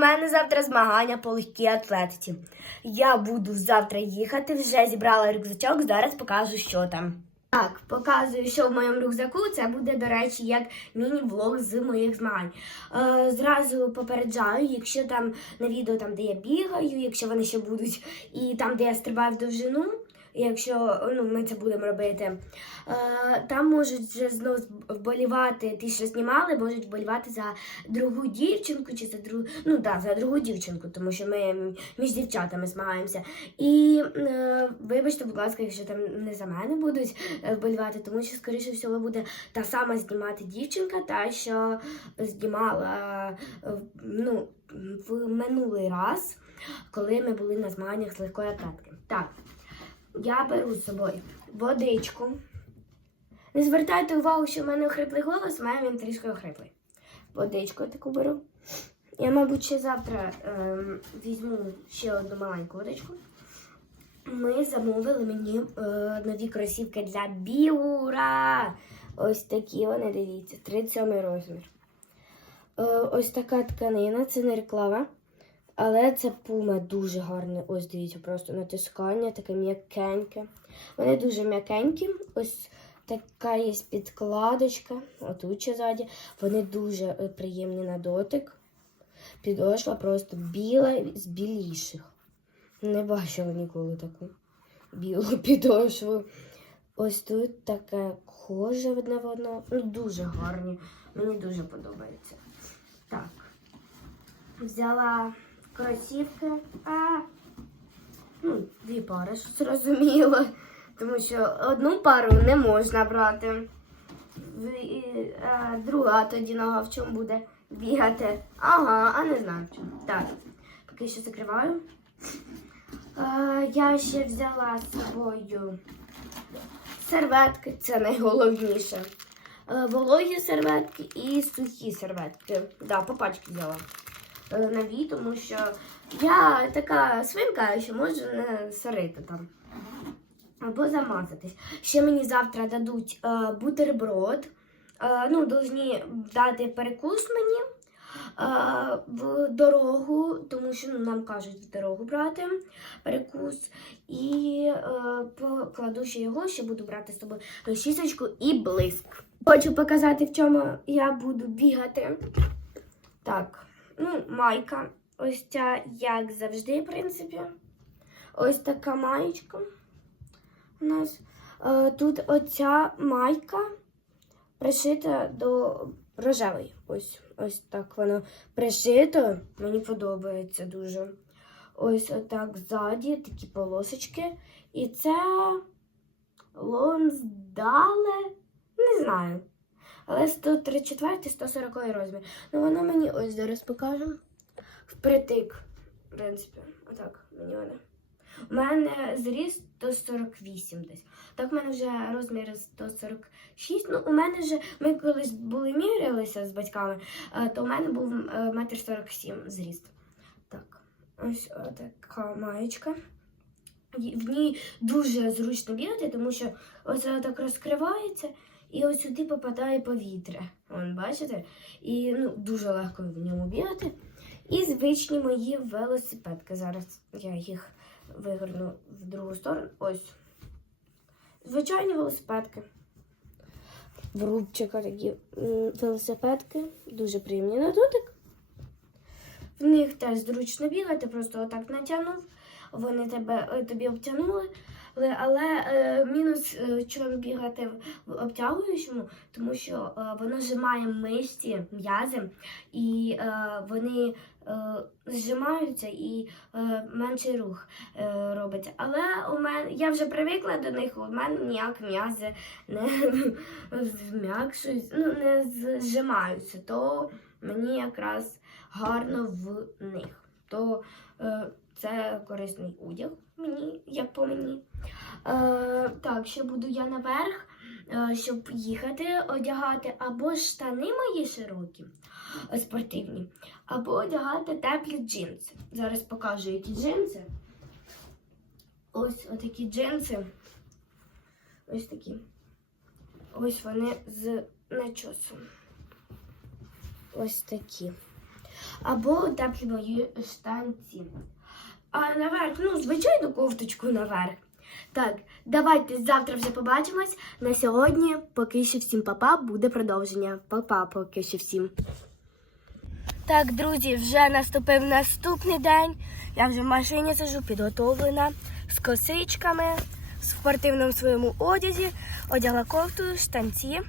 мене завтра змагання по легкій атлетиці. Я буду завтра їхати, вже зібрала рюкзачок, зараз покажу, що там. Так, показую, що в моєму рюкзаку. Це буде, до речі, як міні-влог з моїх змагань. Е, зразу попереджаю, якщо там на відео, там, де я бігаю, якщо вони ще будуть, і там, де я стрибаю в довжину. Якщо ну, ми це будемо робити, е, там можуть вже знов вболівати, ті, що знімали, можуть вболівати за другу дівчинку чи за другу, ну да, за другу дівчинку, тому що ми між дівчатами змагаємося. І е, вибачте, будь ласка, якщо там не за мене будуть е, вболівати, тому що, скоріше всього, буде та сама знімати дівчинка, та що знімала ну, в минулий раз, коли ми були на змаганнях з легкої атлетики. Так. Я беру з собою водичку. Не звертайте увагу, що в мене охриплий голос, в мене він трішки охриплий. Водичку таку беру. Я, мабуть, ще завтра ем, візьму ще одну маленьку водичку. Ми замовили мені е, нові кросівки для біура. Ось такі вони, дивіться, 37 розмір. Е, ось така тканина, це не реклама. Але це пума дуже гарне. Ось дивіться, просто натискання, таке м'якеньке. Вони дуже м'якенькі. Ось така є підкладочка. Отут ще ззаді. Вони дуже е, приємні на дотик. Підошва просто біла з біліших. Не бачила ніколи таку білу підошву. Ось тут таке кожа одне в одного. Ну, дуже гарні. Мені дуже подобається. Так. Взяла кросівки. А, ну, дві пари, що зрозуміло. Тому що одну пару не можна брати. Друга тоді нога в чому буде бігати. Ага, а не знаю в чому. Так, поки що закриваю. Я ще взяла з собою серветки, це найголовніше. Е, Вологі серветки і сухі серветки. Да, по пачці взяла нові, тому що я така свинка, що можу не сорити там. Або замазатись. Ще мені завтра дадуть е, бутерброд. Е, ну, повинні дати перекус мені е, в дорогу, тому що ну, нам кажуть в дорогу брати перекус. І е, покладу ще його, ще буду брати з собою шісточку і блиск. Хочу показати, в чому я буду бігати. Так, ну, майка. Ось ця, як завжди, в принципі. Ось така маєчка у нас. Е, тут оця майка пришита до рожевої. Ось, ось так воно пришито. Мені подобається дуже. Ось отак ззаді такі полосочки. І це лонсдале, не знаю. Але 134 140 розмір. Ну воно мені ось зараз покажу. Впритик. В принципі, отак мені воно. У мене зріст 148 десь. Так, в мене вже розмір 146. Ну, у мене вже, ми колись були мірялися з батьками, е, то у мене був е, метр 47 зріст. Так, ось така маєчка. В ній дуже зручно бігати, тому що ось вона так розкривається і ось сюди попадає повітря. Вон, бачите? І ну, дуже легко в ньому бігати. І звичні мої велосипедки. Зараз я їх вигорну в другу сторону. Ось. Звичайні велосипедки. В рубчика такі велосипедки. Дуже приємні на дотик. В них теж зручно бігати, просто отак натягнув, вони тебе, е, тобі обтягнули. Але, але е, мінус е, бігати в обтягуючому, тому що е, воно зжимає мишці, м'язи, і е, вони е, зжимаються і е, менший рух е, робиться. Але у мене я вже привикла до них, у мене ніяк м'язи не зм'якшуються, ну не зжимаються, то мені якраз гарно в них. То е, це корисний одяг мені, як по мені. Е, так, ще буду я наверх, е, щоб їхати, одягати або штани мої широкі, е, спортивні, або одягати теплі джинси. Зараз покажу, які джинси. Ось отакі джинси. Ось такі. Ось вони з начосом. Ось такі. або теплі мої штанці. А наверх, ну, звичайно, кофточку наверх. Так, давайте завтра вже побачимось. На сьогодні поки що всім папа буде продовження. Папа поки що всім. Так, друзі, вже наступив наступний день. Я вже в машині сижу, підготовлена з косичками, в спортивному своєму одязі, одягла кофту, штанці.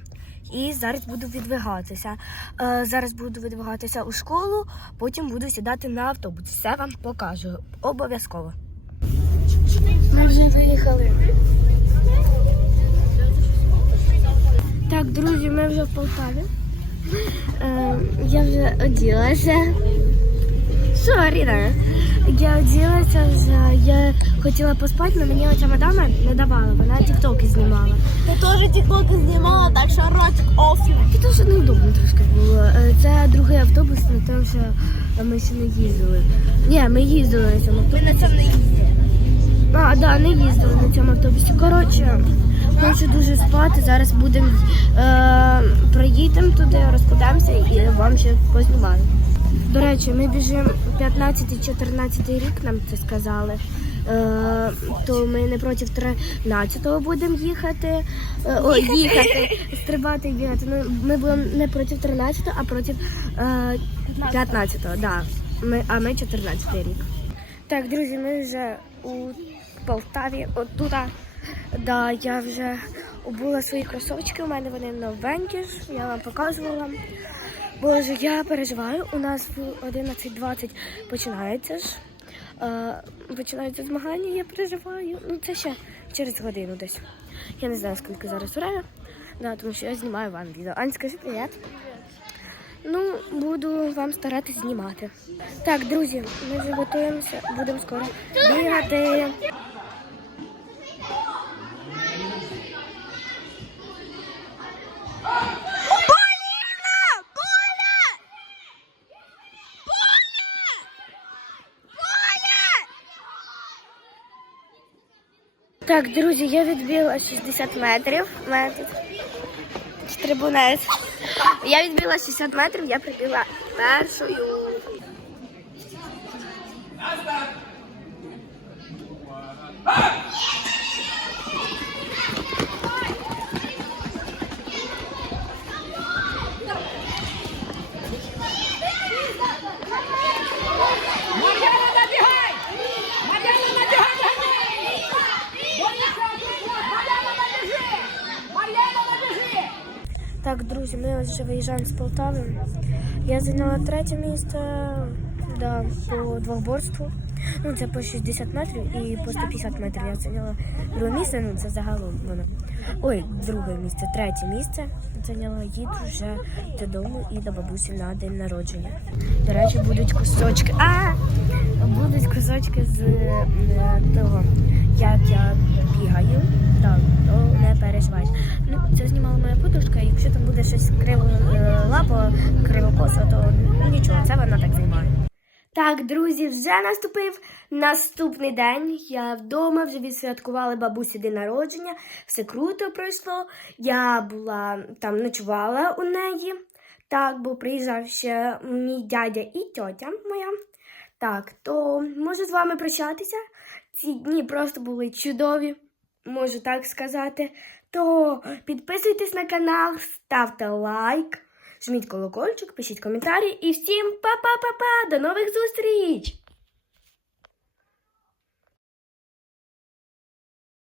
І зараз буду відвигатися. Е, зараз буду відвигатися у школу, потім буду сідати на автобус. Все вам покажу. Обов'язково. Ми вже виїхали. Так, друзі, ми вже в Полтаві. Е, я вже оділася. Що, Аріна? Я оділася вже. Я хотіла поспати, але мені оця мадама не давала. Вона тіктоки знімала. Ти теж тіктоки знімала, так що ротик офів. І дуже неудобно трошки було. Е, Це другий автобус, на тому що ми ще не їздили. Ні, ми їздили на цьому автобусі. Ми на цьому не їздили. А, да, не їздили на цьому автобусі. Коротше, хочу дуже спати. Зараз будемо е, проїдемо туди, розкладемося і вам ще познімаю. До речі, ми біжимо 15-14 рік, нам це сказали. Е, то ми не проти 13-го будемо їхати. Е, о, їхати, стрибати і бігати. Ну, ми будемо не проти 13-го, а проти е, 15-го. Да. Ми, а ми 14 рік. Так, друзі, ми вже у Полтаві, отута. Да, я вже обула свої кросовочки, у мене вони новенькі я вам показувала. Боже, я переживаю, у нас в 11.20 починається ж. Е, починаються змагання, я переживаю. Ну, це ще через годину десь. Я не знаю, скільки зараз время, да, тому що я знімаю вам відео. Ань, скажи привіт. Ну, буду вам старатись знімати. Так, друзі, ми вже готуємося, будемо скоро бігати. Так, друзі, я відбігла 60 метрів. У трибунець. Я відбігла 60 метрів, я прибігла першою. Мар'яна, вже виїжджаємо з Полтави. Я зайняла третє місце да, по двохборству. Ну, це по 60 метрів і по 150 метрів. Я зайняла друге місце, ну це загалом воно. Ой, друге місце, третє місце. Зайняла їду вже додому і до бабусі на день народження. До речі, будуть кусочки. А! Будуть кусочки з е, того, як я бігаю. Так, то не переживай. Ну, це знімала моя подружка, якщо там буде щось криво е, лапо, кривокосо, то ну, нічого, це вона так знімає. Так, друзі, вже наступив наступний день. Я вдома вже відсвяткувала бабусі день народження. Все круто пройшло. Я була там ночувала у неї. Так, бо приїжджав ще мій дядя і тьотя моя. Так, то можу з вами прощатися. Ці дні просто були чудові, можу так сказати. То підписуйтесь на канал, ставте лайк, жміть колокольчик, пишіть коментарі і всім па-па-па-па! До нових зустріч!